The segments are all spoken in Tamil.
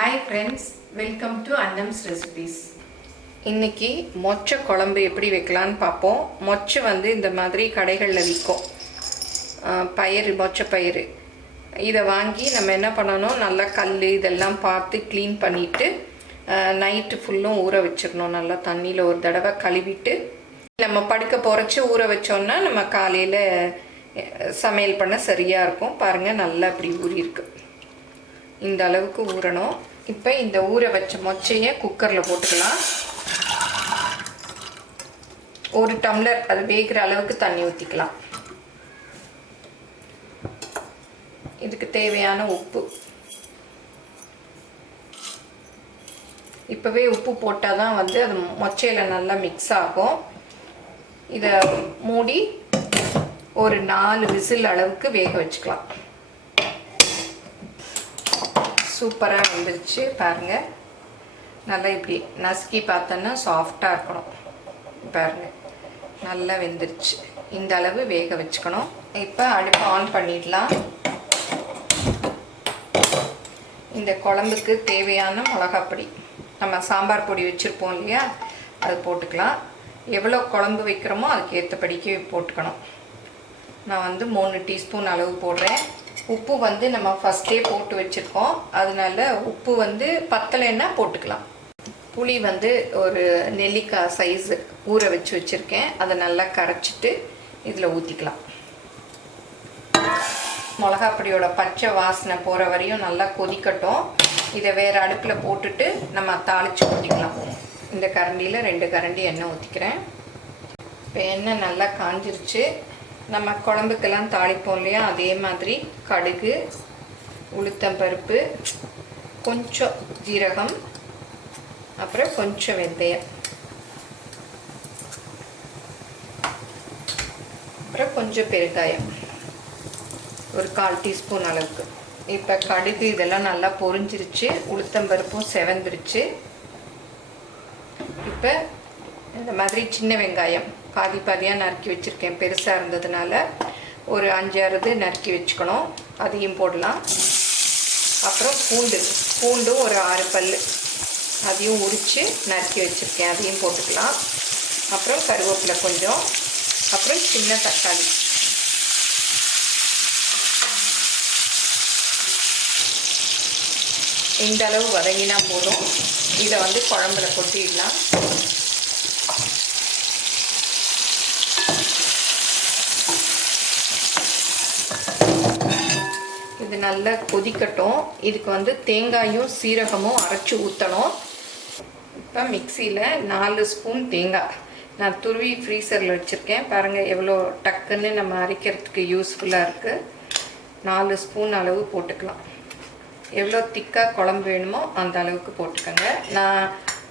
Hi friends, welcome to Annam's Recipes. இன்னைக்கு மொச்சை குழம்பு எப்படி வைக்கலான்னு பார்ப்போம். மொச்சை இந்த மாதிரி கடைகளில் விற்கும். பயிறு, மொச்சை பயிறு. இதை வாங்கி நம்ம என்ன பண்ணணும், நல்லா கல் இதெல்லாம் பார்த்து க்ளீன் பண்ணிவிட்டு நைட்டு ஃபுல்லும் ஊற வச்சிடணும். நல்லா தண்ணியில் ஒரு தடவை கழுவிட்டு நம்ம படுக்க பொறைச்சி ஊற வச்சோன்னா நம்ம காலையில் சமையல் பண்ண சரியாக இருக்கும். பாருங்கள், நல்லா அப்படி ஊறியிருக்கு. இந்த அளவுக்கு ஊறணும். இப்போ இந்த ஊற வச்ச மொச்சையை குக்கரில் போட்டுக்கலாம். ஒரு டம்ளர் அது வேகிற அளவுக்கு தண்ணி ஊற்றிக்கலாம். இதுக்கு தேவையான உப்பு. இப்போவே உப்பு போட்டால் தான் அது மொச்சையில் நல்லா மிக்ஸ் ஆகும். இதை மூடி ஒரு 4 விசில் அளவுக்கு வேக வச்சுக்கலாம். சூப்பராக வெந்துருச்சு பாருங்கள். நல்லா இப்படி நசுக்கி பார்த்தோன்னா சாஃப்டாக இருக்கணும். பாருங்கள், நல்லா வெந்துருச்சு. இந்த அளவு வேக வச்சுக்கணும். இப்போ அடுப்பை ஆன் பண்ணிடலாம். இந்த குழம்புக்கு தேவையான மிளகாப்பொடி, நம்ம சாம்பார் பொடி வச்சுருப்போம் இல்லையா, அது போட்டுக்கலாம். எவ்வளோ குழம்பு வைக்கிறோமோ அதுக்கு ஏற்றபடிக்கு போட்டுக்கணும். நான் 3 டீஸ்பூன் அளவு போடுறேன். உப்பு நம்ம ஃபஸ்ட்டே போட்டு வச்சுருக்கோம், அதனால உப்பு பத்தலைன்னா போட்டுக்கலாம். புளி ஒரு நெல்லிக்காய் சைஸு ஊற வச்சுருக்கேன். அதை நல்லா கரைச்சிட்டு இதில் ஊற்றிக்கலாம். மிளகாப்பொடியோட பச்சை வாசனை போகிற வரையும் நல்லா கொதிக்கட்டும். இதை வேறு அடுப்பில் போட்டுட்டு நம்ம தாளித்து ஊற்றிக்கலாம். இந்த கரண்டியில் 2 கரண்டி எண்ணெய் ஊற்றிக்கிறேன். இப்போ எண்ணெய் நல்லா காஞ்சிருச்சு. நம்ம குழம்புக்கெல்லாம் தாளிப்போம் இல்லையா, அதே மாதிரி கடுகு, உளுத்தம்பருப்பு, கொஞ்சம் ஜீரகம், அப்புறம் கொஞ்சம் வெந்தயம், அப்புறம் கொஞ்சம் பெருங்காயம், ஒரு 1/4 டீஸ்பூன் அளவுக்கு. இப்போ கடுகு இதெல்லாம் நல்லா பொரிஞ்சிருச்சு, உளுத்தம்பருப்பும் செவந்துருச்சு. இப்போ இந்த மாதிரி சின்ன வெங்காயம் பாதி பாதியாக நறுக்கி வச்சுருக்கேன். பெருசாக இருந்ததுனால ஒரு 5-6 நறுக்கி வச்சுக்கணும். அதையும் போடலாம். அப்புறம் பூண்டும் ஒரு 6 பல் அதையும் உரித்து நறுக்கி வச்சுருக்கேன். அதையும் போட்டுக்கலாம். அப்புறம் கருவேப்பிலை கொஞ்சம், அப்புறம் சின்ன தக்காளி. இந்த அளவு வதங்கினா போதும். இதை குழம்புல கொட்டிடலாம். இது நல்லா கொதிக்கட்டும். இதுக்கு தேங்காயும் சீரகமும் அரைச்சி ஊற்றணும். இப்போ மிக்சியில் 4 ஸ்பூன் தேங்காய் நான் துருவி ஃப்ரீசரில் வச்சுருக்கேன். பாருங்கள் எவ்வளோ டக்குன்னு நம்ம அரைக்கிறதுக்கு யூஸ்ஃபுல்லாக இருக்குது. 4 ஸ்பூன் அளவு போட்டுக்கலாம். எவ்வளோ திக்காக குழம்பு வேணுமோ அந்த அளவுக்கு போட்டுக்கோங்க. நான்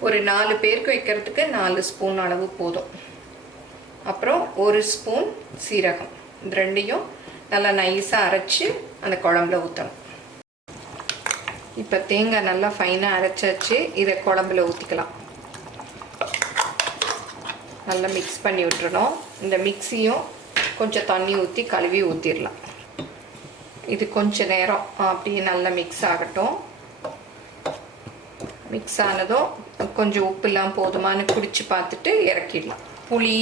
ஒரு 4 பேருக்கு வைக்கிறதுக்கு 4 ஸ்பூன் அளவு போதும். அப்புறம் 1 ஸ்பூன் சீரகம். இந்த ரெண்டையும் நல்லா நைஸாக அரைச்சி அந்த குழம்புல ஊற்றணும். இப்போ தேங்காய் நல்லா ஃபைனாக அரைச்சாச்சு. இதை குழம்புல ஊற்றிக்கலாம். நல்லா மிக்ஸ் பண்ணி விட்டுறணும். இந்த மிக்ஸியும் கொஞ்சம் தண்ணி ஊற்றி கழுவி ஊற்றிடலாம். இது கொஞ்சம் நேரம் அப்படியே நல்லா மிக்ஸ் ஆகட்டும். மிக்ஸ் ஆனதும் கொஞ்சம் உப்புலாம் போதுமானு குடிச்சு பார்த்துட்டு இறக்கிடலாம். புளி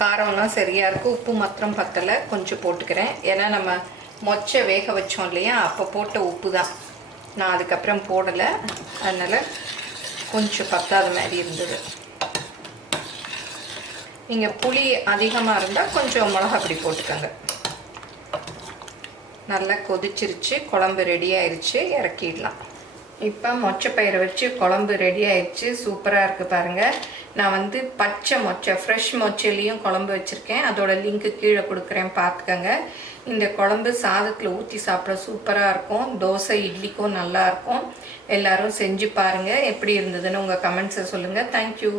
காரம்லாம் சரியாக இருக்குது. உப்பு மாத்திரம் பத்தலை, கொஞ்சம் போட்டுக்கிறேன். ஏன்னா நம்ம மொச்சை வேக வச்சோம் இல்லையா, அப்போ போட்ட உப்பு தான், நான் அதுக்கப்புறம் போடலை. அதனால் கொஞ்சம் பத்தாத மாதிரி இருந்தது. நீங்கள் புளி அதிகமாக இருந்தால் கொஞ்சம் மிளகாப்பொடி போட்டுக்கோங்க. நல்லா கொதிச்சிருச்சு, குழம்பு ரெடி ஆயிடுச்சு, இறக்கிடலாம். இப்போ மொச்சப்பயிரை வச்சு குழம்பு ரெடி ஆயிடுச்சு. சூப்பராக இருக்குது பாருங்கள். நான் பச்சை மொச்சை, ஃப்ரெஷ் மொச்சையிலையும் குழம்பு வச்சுருக்கேன். அதோட லிங்க்கு கீழே கொடுக்குறேன், பார்த்துக்கங்க. இந்த குழம்பு சாதத்தில் ஊற்றி சாப்பிட சூப்பராக இருக்கும். தோசை இட்லிக்கும் நல்லாயிருக்கும். எல்லோரும் செஞ்சு பாருங்கள். எப்படி இருந்ததுன்னு உங்கள் கமெண்ட்ஸை சொல்லுங்கள். தேங்க்யூ.